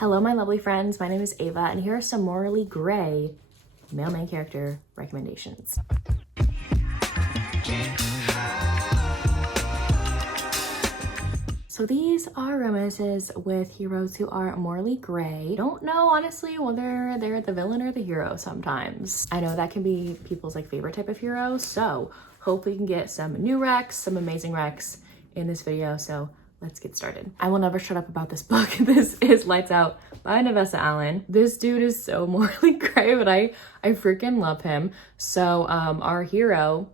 Hello, my lovely friends. My name is Eva, and here are some morally gray male main character recommendations. So these are romances with heroes who are morally gray. Don't know, honestly, whether they're the villain or the hero sometimes. I know that can be people's favorite type of hero, so hope we can get some new recs, some amazing recs in this video. So let's get started. I will never shut up about this book. This is Lights Out by Navessa Allen. This dude is so morally gray, but I freaking love him. So our hero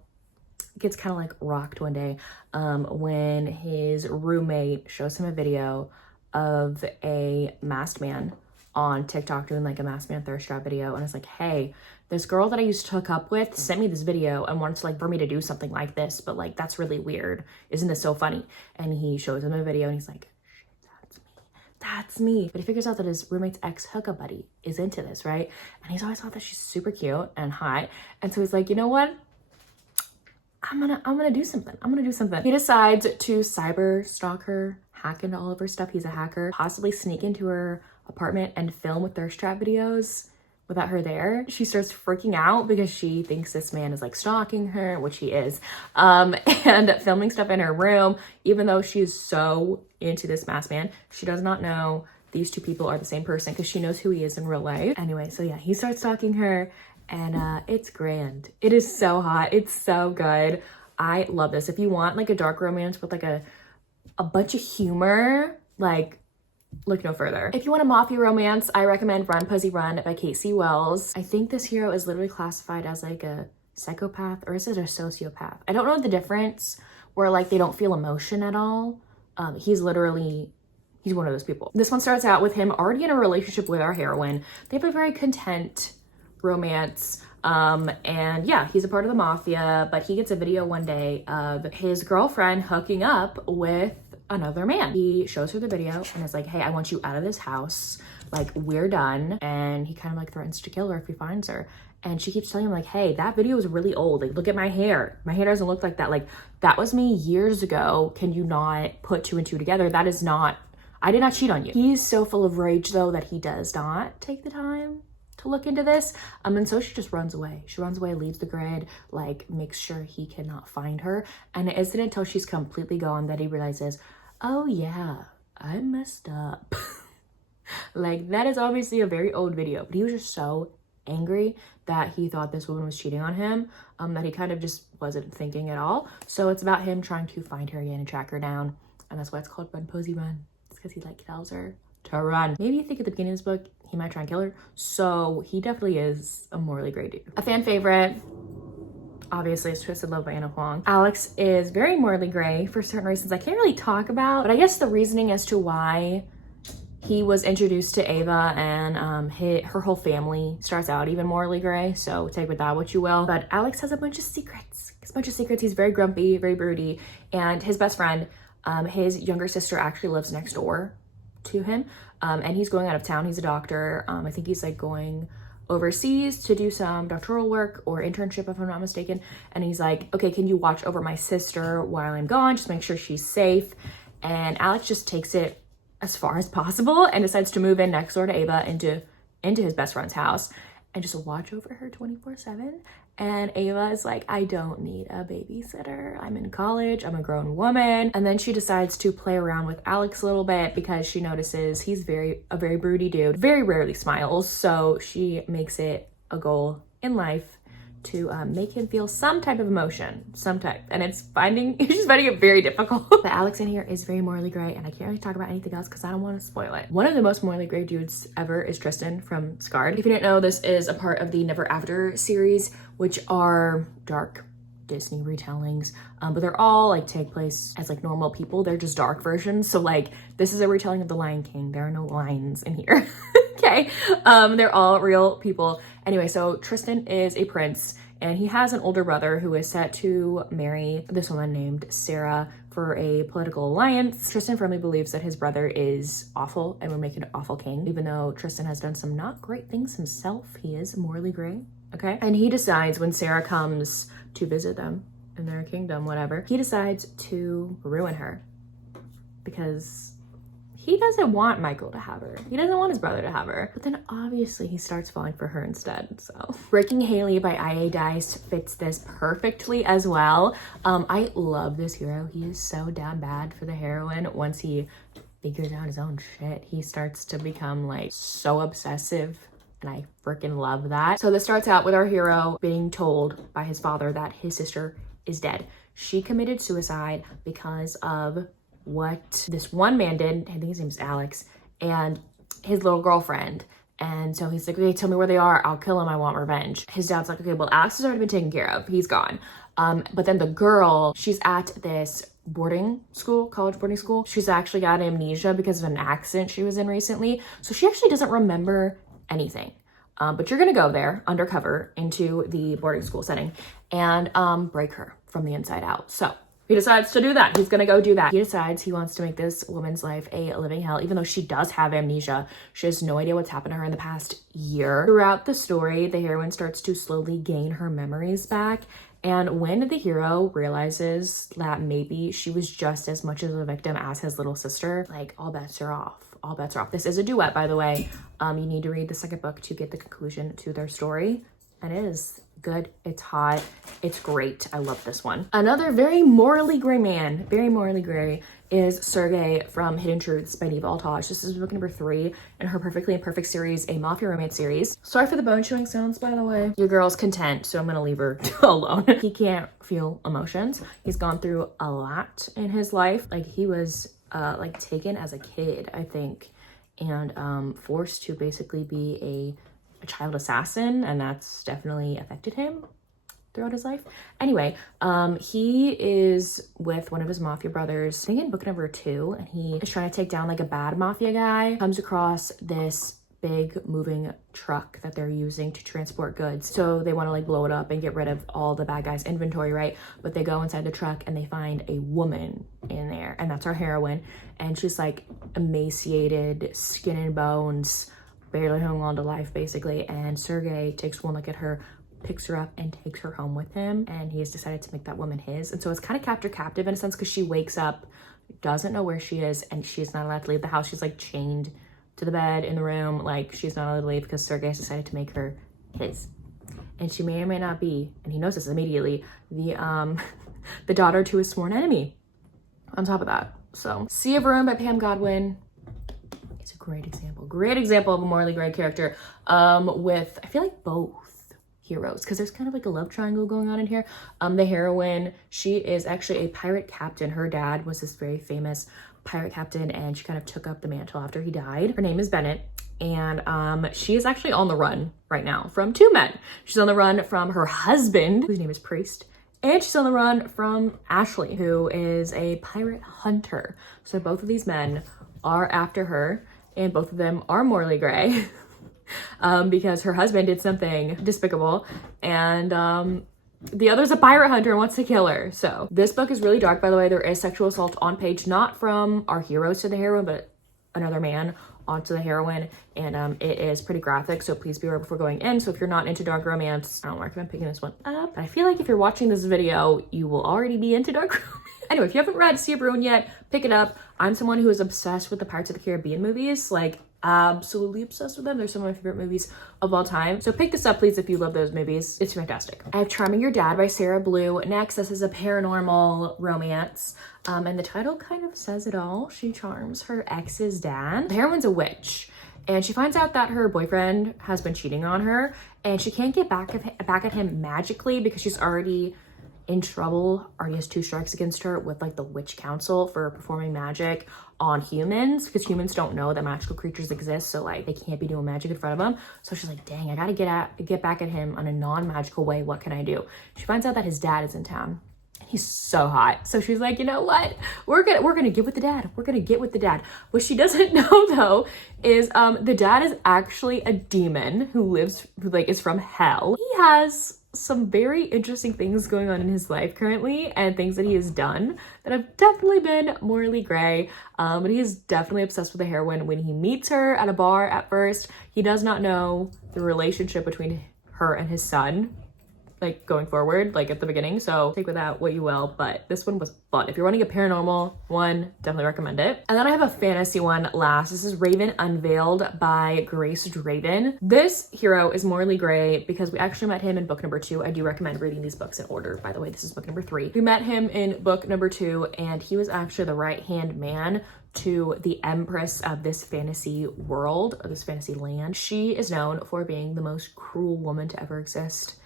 gets kind of rocked one day when his roommate shows him a video of a masked man on TikTok doing a masked man thirst trap video, and it's like, hey, this girl that I used to hook up with sent me this video and wants for me to do something like this, but that's really weird. Isn't this so funny? And he shows him a video and he's like, shit, that's me. But he figures out that his roommate's ex hookup buddy is into this, right? And he's always thought that she's super cute and hot. And so he's like, you know what? I'm gonna do something. I'm gonna do something. He decides to cyber stalk her, hack into all of her stuff. He's a hacker. Possibly sneak into her apartment and film with thirst trap videos without her there. She starts freaking out because she thinks this man is stalking her, which he is, and filming stuff in her room, even though she is so into this masked man. She does not know these two people are the same person because she knows who he is in real life. Anyway, so yeah, he starts stalking her, and it's grand. It is so hot. It's so good. I love this. If you want a dark romance with a bunch of humor, look no further. If you want a mafia romance, I recommend Run, Posy, Run by Cate C. I think this hero is literally classified as a psychopath, or is it a sociopath? I don't know the difference, where they don't feel emotion at all. He's one of those people. This one starts out with him already in a relationship with our heroine. They have a very content romance. And yeah, he's a part of the mafia, but he gets a video one day of his girlfriend hooking up with another man. He shows her the video and is like, hey, I want you out of this house. We're done. And he kind of threatens to kill her if he finds her. And she keeps telling him hey, that video is really old. Look at my hair. My hair doesn't look like that. That was me years ago. Can you not put two and two together? That is not, I did not cheat on you. He's so full of rage though that he does not take the time to look into this. And so she just runs away. She runs away, leaves the grid, makes sure he cannot find her. And it isn't until she's completely gone that he realizes, oh yeah, I messed up. That is obviously a very old video, but he was just so angry that he thought this woman was cheating on him, that he kind of just wasn't thinking at all. So it's about him trying to find her again and track her down. And that's why it's called Run, Posy, Run. It's because he tells her to run. Maybe you think at the beginning of this book, he might try and kill her. So he definitely is a morally gray dude. A fan favorite, obviously, is Twisted Love by Ana Huang. Alex is very morally gray for certain reasons I can't really talk about, but I guess the reasoning as to why he was introduced to Eva and her whole family starts out even morally gray, so take with that what you will. But Alex has a bunch of secrets. He's very grumpy, very broody, and his best friend, his younger sister, actually lives next door to him, and he's going out of town. He's a doctor. I think he's going overseas to do some doctoral work or internship, if I'm not mistaken. And he's like, okay, can you watch over my sister while I'm gone? Just make sure she's safe. And Alex just takes it as far as possible and decides to move in next door to Eva into his best friend's house and just watch over her 24/7. And Eva is like, I don't need a babysitter. I'm in college. I'm a grown woman. And then she decides to play around with Alex a little bit because she notices he's a very broody dude, very rarely smiles. So she makes it a goal in life to make him feel some type of emotion, and she's finding it very difficult. But Alex in here is very morally gray, and I can't really talk about anything else because I don't want to spoil it. One of the most morally gray dudes ever is Tristan from Scarred. If you didn't know, this is a part of the Never After series, which are dark Disney retellings, but they're all take place as normal people. They're just dark versions. So this is a retelling of The Lion King. There are no lions in here. Okay, they're all real people. Anyway, so Tristan is a prince, and he has an older brother who is set to marry this woman named Sarah for a political alliance. Tristan firmly believes that his brother is awful and would make an awful king. Even though Tristan has done some not great things himself, he is morally gray, okay? And he decides when Sarah comes to visit them in their kingdom, whatever, he decides to ruin her because he doesn't want Michael to have her. He doesn't want his brother to have her. But then obviously he starts falling for her instead, so. Breaking Haley by I.A. Dice fits this perfectly as well. I love this hero. He is so damn bad for the heroine. Once he figures out his own shit, he starts to become like so obsessive, and I freaking love that. So this starts out with our hero being told by his father that his sister is dead. She committed suicide because of what this one man did. I think his name's Alex, and his little girlfriend. And so he's like, okay, tell me where they are. I'll kill him. I want revenge. His dad's like, okay, well, Alex has already been taken care of. He's gone. But then the girl, she's at this boarding school, college boarding school. She's actually got amnesia because of an accident she was in recently. So she actually doesn't remember anything. But you're gonna go there undercover into the boarding school setting and break her from the inside out. So he decides to do that. He's gonna go do that. He decides he wants to make this woman's life a living hell, even though she does have amnesia. She has no idea what's happened to her in the past year. Throughout the story, the heroine starts to slowly gain her memories back. And when the hero realizes that maybe she was just as much of a victim as his little sister, like, all bets are off. All bets are off. This is a duet, by the way. You need to read the second book to get the conclusion to their story. And it is good. It's hot. It's great. I love this one. Another very morally gray man, very morally gray, is Sergei from Hidden Truths by Eva Altaf. This is book number 3 in her Perfectly Imperfect series, a mafia romance series. Sorry for the bone chewing sounds, by the way. Your girl's content, so I'm gonna leave her alone. He can't feel emotions. He's gone through a lot in his life. Like, he was like taken as a kid, I think, and forced to basically be a child assassin, and that's definitely affected him throughout his life. Anyway, he is with one of his mafia brothers, I think in book number 2, and he is trying to take down like a bad mafia guy. Comes across this big moving truck that they're using to transport goods. So they want to like blow it up and get rid of all the bad guys' inventory, right? But they go inside the truck and they find a woman in there, and that's our heroine. And she's like emaciated, skin and bones, barely hung on to life basically. And Sergei takes one look at her, picks her up and takes her home with him, and he has decided to make that woman his. And so it's kind of kept her captive in a sense, because she wakes up, doesn't know where she is, and she's not allowed to leave the house. She's like chained to the bed in the room, like she's not allowed to leave because Sergei has decided to make her his. And she may or may not be, and he knows this immediately, the the daughter to his sworn enemy on top of that. So Sea of Ruin by Pam Godwin is a great example of a morally gray character, with, I feel like, both heroes, because there's kind of like a love triangle going on in here. The heroine, she is actually a pirate captain. Her dad was this very famous pirate captain, and she kind of took up the mantle after he died. Her name is Bennett, and she is actually on the run right now from 2 men. She's on the run from her husband, whose name is Priest, and she's on the run from Ashley, who is a pirate hunter. So both of these men are after her, and both of them are morally gray because her husband did something despicable, and the other's a pirate hunter and wants to kill her. So this book is really dark, by the way. There is sexual assault on page, not from our heroes to the heroine, but another man onto the heroine, and it is pretty graphic, so please be aware before going in. So if you're not into dark romance, I don't recommend picking this one up. But I feel like if you're watching this video, you will already be into dark romance. Anyway, if you haven't read Sea of Ruin yet, pick it up. I'm someone who is obsessed with the Pirates of the Caribbean movies, like absolutely obsessed with them. They're some of my favorite movies of all time. So pick this up, please, if you love those movies. It's fantastic. I have Charming Your Dad by Sarah Blue next. This is a paranormal romance, and the title kind of says it all. She charms her ex's dad. The heroine's a witch, and she finds out that her boyfriend has been cheating on her, and she can't get back at him magically because she's already in trouble, already has 2 strikes against her with like the witch council for performing magic on humans, because humans don't know that magical creatures exist, so like they can't be doing magic in front of them. So she's like, dang, I gotta get back at him on a non-magical way. What can I do? She finds out that his dad is in town. He's so hot. So she's like, you know what? We're gonna get with the dad. We're gonna get with the dad. What she doesn't know though is the dad is actually a demon who is from hell. He has some very interesting things going on in his life currently, and things that he has done that have definitely been morally gray. But he is definitely obsessed with the heroine. When he meets her at a bar at first, he does not know the relationship between her and his son. like going forward, like at the beginning. So take with that what you will, but this one was fun. If you're wanting a paranormal one, definitely recommend it. And then I have a fantasy one last. This is Raven Unveiled by Grace Draven. This hero is Morley Gray because we actually met him in book number 2. I do recommend reading these books in order. By the way, this is book number 3. We met him in book number 2 and he was actually the right-hand man to the empress of this fantasy world, or this fantasy land. She is known for being the most cruel woman to ever exist.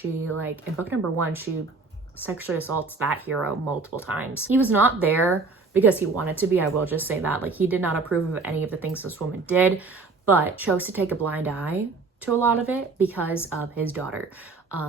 She, like, in book number 1, she sexually assaults that hero multiple times. He was not there because he wanted to be, I will just say that. Like, he did not approve of any of the things this woman did, but chose to take a blind eye to a lot of it because of his daughter.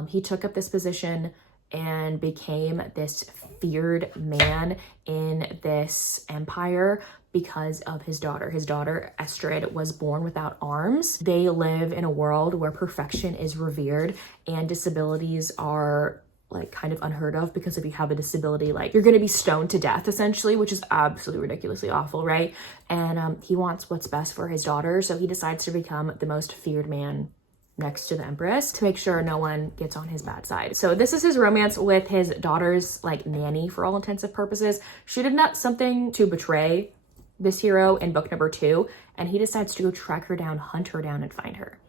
He took up this position and became this feared man in this empire because of his daughter. His daughter, Estrid, was born without arms. They live in a world where perfection is revered and disabilities are like kind of unheard of, because if you have a disability, like you're gonna be stoned to death essentially, which is absolutely ridiculously awful, right? And he wants what's best for his daughter, so he decides to become the most feared man next to the empress to make sure no one gets on his bad side. So this is his romance with his daughter's like nanny for all intents and purposes. She did not something to betray this hero in book number 2, and he decides to go track her down, hunt her down, and find her.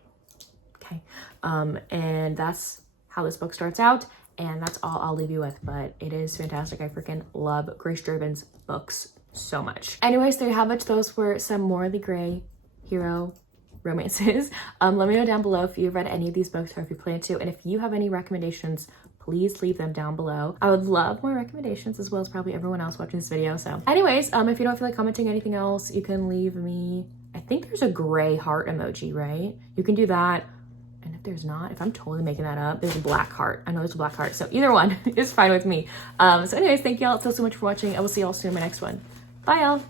Okay, and that's how this book starts out, and that's all I'll leave you with, but it is fantastic. I freaking love Grace Draven's books so much. Anyways, there you have it. Those were some Morley Gray hero romances. Let me know down below if you've read any of these books or if you plan to, and if you have any recommendations, please leave them down below. I would love more recommendations, as well as probably everyone else watching this video. So anyways, if you don't feel like commenting anything else, you can leave me, I think there's a gray heart emoji, right? You can do that. And if there's not, if I'm totally making that up, there's a black heart. I know there's a black heart. So either one is fine with me. So anyways, thank y'all so much for watching. I will see y'all soon in my next one. Bye y'all.